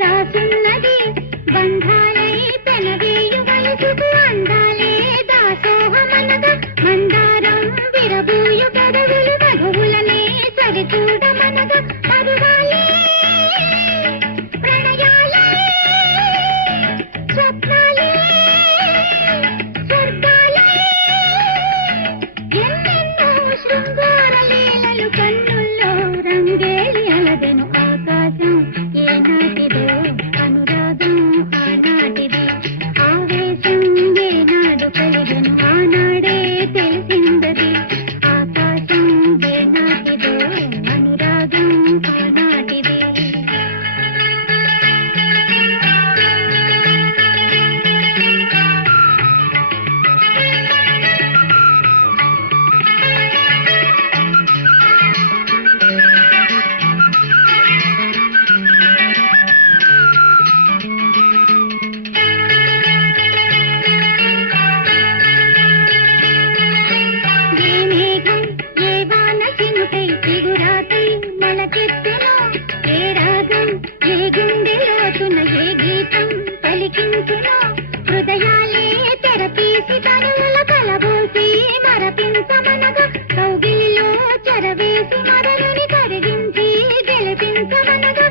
దాసున్నది బంధాలై పెనవేయు వయసుకు అందాలే దాసోహమనగా మందారం విరబూయు పెదవులు మధువులనే సరిచూడమనగా పరువాలే ప్రణయాలే స్వప్నాలే స్వర్గాలే ఎన్నెన్నో శృంగార లీలలు కన్నుల్లో రంగేలి అలదెను ఆకాశం ఏనాటిదో అనురాగం ఆనాటిది ఆవేశం ఏనాడు కలిగెను ఆనాడే తెలిసిందది ఆకాశం ఏనాటిదో అనురాగం ఆనాటిది ఏ మేఘం ఏ వాన చినుకై చిగురాకై మొలకెత్తెనో ఏ రాగం ఏ గుండె లోతున ఏ గీతం పలికించునో హృదయాలే తెరపీసి కనుల కలబోసి మరపించమనగా కౌగిలిలో చెరవేసి మరలుని కరిగించి గెలిపించమనగా